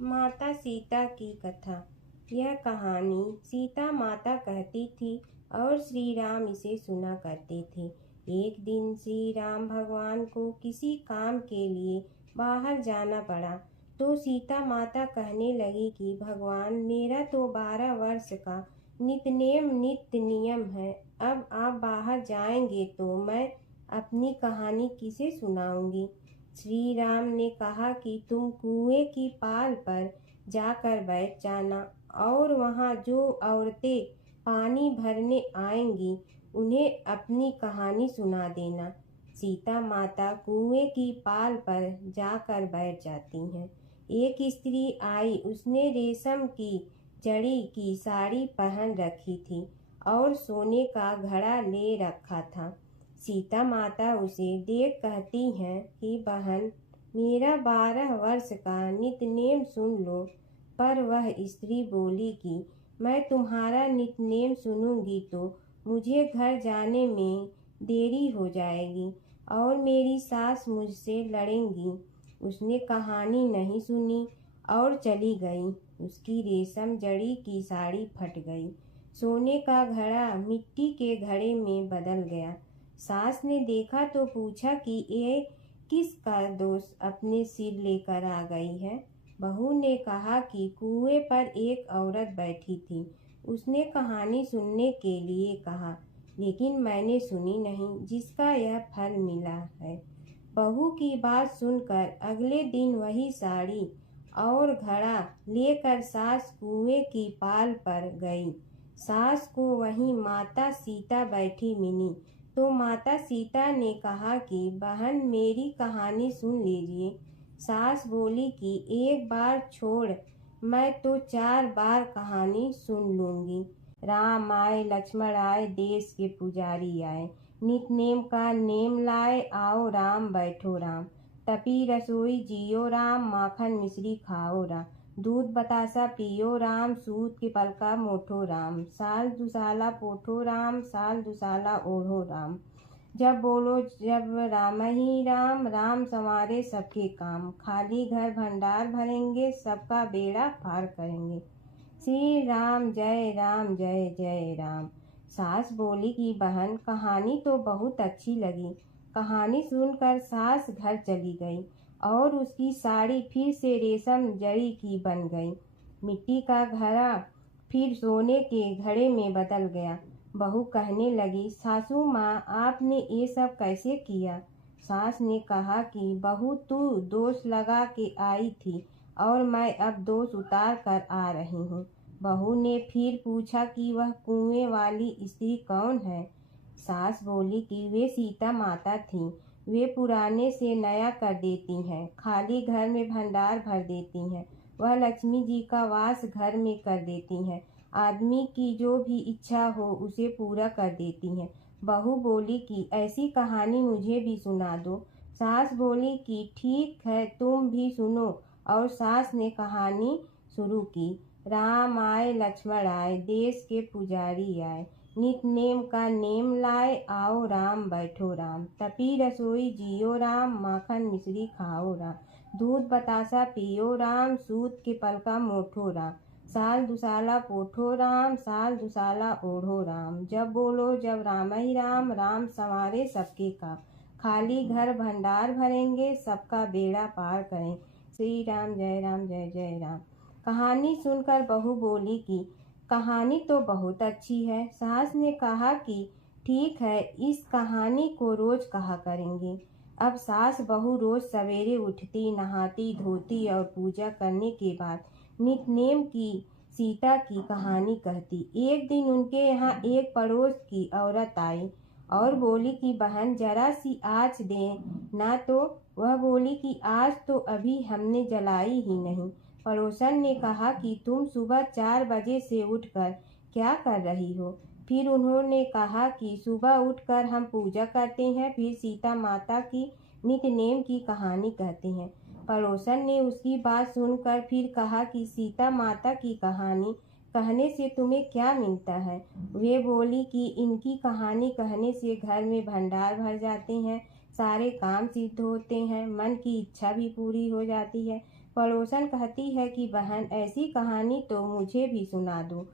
माता सीता की कथा। यह कहानी सीता माता कहती थी और श्री राम इसे सुना करते थे। एक दिन श्री राम भगवान को किसी काम के लिए बाहर जाना पड़ा, तो सीता माता कहने लगी कि भगवान, मेरा तो 12 वर्ष का नित्य नियम है। अब आप बाहर जाएंगे तो मैं अपनी कहानी किसे सुनाऊंगी। श्री राम ने कहा कि तुम कुएं की पाल पर जाकर बैठ जाना और वहां जो औरतें पानी भरने आएंगी उन्हें अपनी कहानी सुना देना। सीता माता कुएं की पाल पर जाकर बैठ जाती हैं। एक स्त्री आई, उसने रेशम की जड़ी की साड़ी पहन रखी थी और सोने का घड़ा ले रखा था। सीता माता उसे देख कहती हैं कि बहन, मेरा 12 वर्ष का नित्यनेम सुन लो। पर वह स्त्री बोली कि मैं तुम्हारा नित्यनेम सुनूंगी तो मुझे घर जाने में देरी हो जाएगी और मेरी सास मुझसे लड़ेंगी। उसने कहानी नहीं सुनी और चली गई। उसकी रेशम जड़ी की साड़ी फट गई, सोने का घड़ा मिट्टी के घड़े में बदल गया। सास ने देखा तो पूछा कि ये किसका दोष अपने सिर लेकर आ गई है। बहू ने कहा कि कुएं पर एक औरत बैठी थी, उसने कहानी सुनने के लिए कहा, लेकिन मैंने सुनी नहीं, जिसका यह फल मिला है। बहू की बात सुनकर अगले दिन वही साड़ी और घड़ा लेकर सास कुएं की पाल पर गई। सास को वहीं माता सीता बैठी मिली, तो माता सीता ने कहा कि बहन, मेरी कहानी सुन लीजिए। सास बोली कि एक बार छोड़, मैं तो 4 बार कहानी सुन लूंगी। राम आए, लक्ष्मण आए, देश के पुजारी आए, नित नेम का नेम लाए, आओ राम बैठो राम। तपी रसोई जियो राम, माखन मिश्री खाओ राम। दूध बतासा पियो राम, सूत के पलका मोठो राम। साल दुसाला पोठो राम, साल दुसाला ओढ़ो राम। जब बोलो जब राम ही राम, राम संवारे सबके काम। खाली घर भंडार भरेंगे, सबका बेड़ा पार करेंगे। श्री राम जय राम जय जय राम। सास बोली कि बहन, कहानी तो बहुत अच्छी लगी। कहानी सुनकर सास घर चली गई और उसकी साड़ी फिर से रेशम जड़ी की बन गई। मिट्टी का घड़ा फिर सोने के घड़े में बदल गया। बहू कहने लगी, सासू माँ, आपने ये सब कैसे किया। सास ने कहा कि बहू, तू दोष लगा के आई थी और मैं अब दोष उतार कर आ रही हूँ। बहू ने फिर पूछा कि वह कुएं वाली स्त्री कौन है। सास बोली कि वे सीता माता थीं। वे पुराने से नया कर देती हैं, खाली घर में भंडार भर देती हैं। वह लक्ष्मी जी का वास घर में कर देती हैं। आदमी की जो भी इच्छा हो उसे पूरा कर देती हैं। बहू बोली कि ऐसी कहानी मुझे भी सुना दो। सास बोली कि ठीक है, तुम भी सुनो। और सास ने कहानी शुरू की। राम आए, लक्ष्मण आए, देश के पुजारी आए, नित नेम का नेम लाए, आओ राम बैठो राम। तपी रसोई जियो राम, माखन मिश्री खाओ राम। दूध बतासा पियो राम, सूत के पलका मोठो राम। साल दुसाला पोठो राम, साल दुसाला ओढ़ो राम। जब बोलो जब राम ही राम, राम संवारे सबके काम। खाली घर भंडार भरेंगे, सबका बेड़ा पार करें। श्री राम जय जय राम। कहानी सुनकर बहू बोली कि कहानी तो बहुत अच्छी है। सास ने कहा कि ठीक है, इस कहानी को रोज कहा करेंगे। अब सास बहू रोज सवेरे उठती, नहाती धोती और पूजा करने के बाद नित्य की सीता की कहानी कहती। एक दिन उनके यहाँ एक पड़ोस की औरत आई और बोली कि बहन, जरा सी आँच दे ना। तो वह बोली कि आज तो अभी हमने जलाई ही नहीं। पड़ोसन ने कहा कि तुम सुबह 4 बजे से उठकर क्या कर रही हो। फिर उन्होंने कहा कि सुबह उठकर हम पूजा करते हैं, फिर सीता माता की नित्य नेम की कहानी कहते हैं। पड़ोसन ने उसकी बात सुनकर फिर कहा कि सीता माता की कहानी कहने से तुम्हें क्या मिलता है। वे बोली कि इनकी कहानी कहने से घर में भंडार भर जाते हैं, सारे काम सिद्ध होते हैं, मन की इच्छा भी पूरी हो जाती है। पड़ोसन कहती है कि बहन ऐसी कहानी तो मुझे भी सुना दो।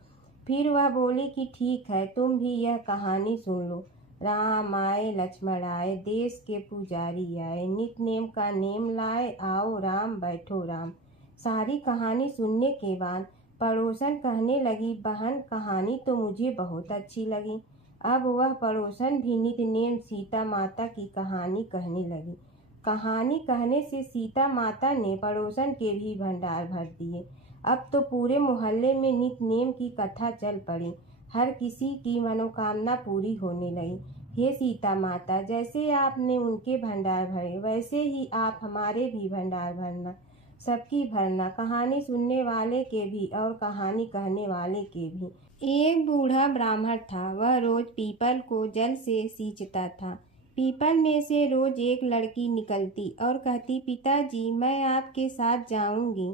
फिर वह बोली कि ठीक है, तुम भी यह कहानी सुन लो। राम आए लक्ष्मण आए, देश के पुजारी आए, नित नेम का नेम लाए, आओ राम बैठो राम। सारी कहानी सुनने के बाद पड़ोसन कहने लगी, बहन कहानी तो मुझे बहुत अच्छी लगी। अब वह पड़ोसन भी नित नेम सीता माता की कहानी कहने लगी। कहानी कहने से सीता माता ने पड़ोसन के भी भंडार भर दिए। अब तो पूरे मोहल्ले में नित नेम की कथा चल पड़ी। हर किसी की मनोकामना पूरी होने लगी। हे सीता माता, जैसे आपने उनके भंडार भरे वैसे ही आप हमारे भी भंडार भरना, सबकी भरना, कहानी सुनने वाले के भी और कहानी कहने वाले के भी। एक बूढ़ा ब्राह्मण था। वह रोज पीपल को जल से सींचता था। पीपल में से रोज एक लड़की निकलती और कहती, पिताजी मैं आपके साथ जाऊंगी।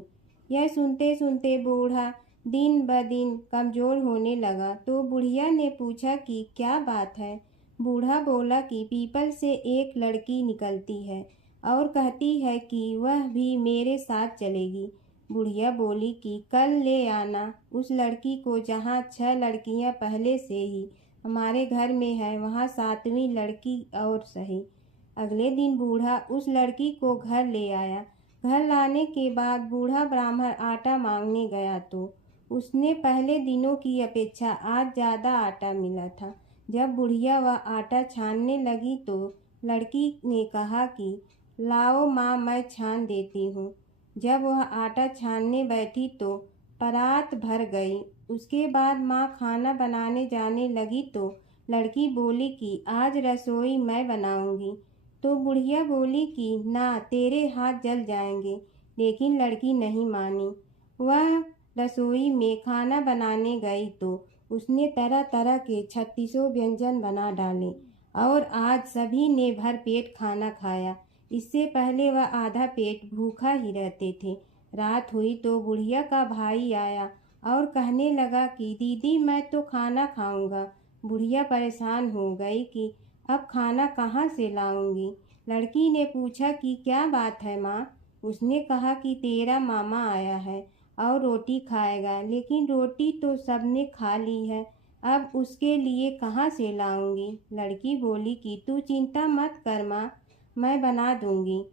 यह सुनते सुनते बूढ़ा दिन ब दिन कमजोर होने लगा। तो बुढ़िया ने पूछा कि क्या बात है। बूढ़ा बोला कि पीपल से एक लड़की निकलती है और कहती है कि वह भी मेरे साथ चलेगी। बुढ़िया बोली कि कल ले आना उस लड़की को, जहाँ 6 लड़कियाँ पहले से ही हमारे घर में है, वहाँ 7वीं लड़की और सही। अगले दिन बूढ़ा उस लड़की को घर ले आया। घर लाने के बाद बूढ़ा ब्राह्मण आटा मांगने गया तो उसने पहले दिनों की अपेक्षा आज ज़्यादा आटा मिला था। जब बुढ़िया वह आटा छानने लगी तो लड़की ने कहा कि लाओ माँ, मैं छान देती हूँ। जब वह आटा छानने बैठी तो परात भर गई। उसके बाद माँ खाना बनाने जाने लगी तो लड़की बोली कि आज रसोई मैं बनाऊंगी। तो बुढ़िया बोली कि ना, तेरे हाथ जल जाएंगे। लेकिन लड़की नहीं मानी। वह रसोई में खाना बनाने गई तो उसने तरह तरह के 36 व्यंजन बना डाले और आज सभी ने भर पेट खाना खाया। इससे पहले वह आधा पेट भूखा ही रहते थे। रात हुई तो बुढ़िया का भाई आया और कहने लगा कि दीदी मैं तो खाना खाऊंगा। बुढ़िया परेशान हो गई कि अब खाना कहाँ से लाऊंगी। लड़की ने पूछा कि क्या बात है माँ। उसने कहा कि तेरा मामा आया है और रोटी खाएगा, लेकिन रोटी तो सबने खा ली है, अब उसके लिए कहाँ से लाऊंगी। लड़की बोली कि तू चिंता मत कर माँ, मैं बना दूंगी।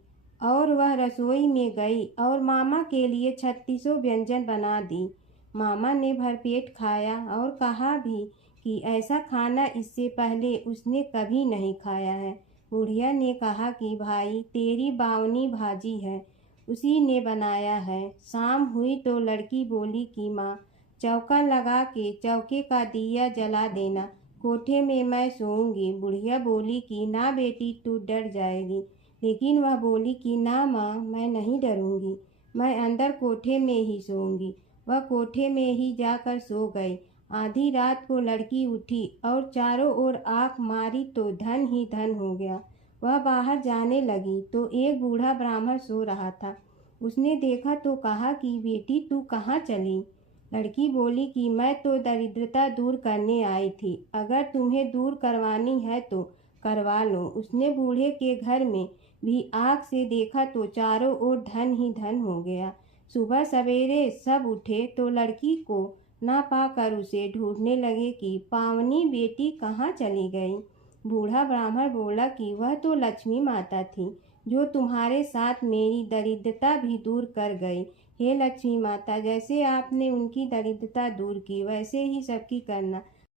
और वह रसोई में गई और मामा के लिए 36 व्यंजन बना दी। मामा ने भरपेट खाया और कहा भी कि ऐसा खाना इससे पहले उसने कभी नहीं खाया है। बुढ़िया ने कहा कि भाई तेरी बावनी भाजी है, उसी ने बनाया है। शाम हुई तो लड़की बोली कि माँ चौका लगा के चौके का दिया जला देना, कोठे में मैं सोऊंगी। बुढ़िया बोली कि ना बेटी, तू डर जाएगी। लेकिन वह बोली कि ना माँ, मैं नहीं डरूंगी, मैं अंदर कोठे में ही सोऊंगी। वह कोठे में ही जाकर सो गई। आधी रात को लड़की उठी और चारों ओर आँख मारी तो धन ही धन हो गया। वह बाहर जाने लगी तो एक बूढ़ा ब्राह्मण सो रहा था। उसने देखा तो कहा कि बेटी तू कहाँ चली। लड़की बोली कि मैं तो दरिद्रता दूर करने आई थी, अगर तुम्हें दूर करवानी है तो करवा लो। उसने बूढ़े के घर में भी आँख से देखा तो चारों ओर धन ही धन हो गया। सुबह सवेरे सब उठे तो लड़की को ना पाकर उसे ढूंढने लगे कि पावनी बेटी कहाँ चली गई। बूढ़ा ब्राह्मण बोला कि वह तो लक्ष्मी माता थी, जो तुम्हारे साथ मेरी दरिद्रता भी दूर कर गई। हे लक्ष्मी माता, जैसे आपने उनकी दरिद्रता दूर की वैसे ही सबकी करना।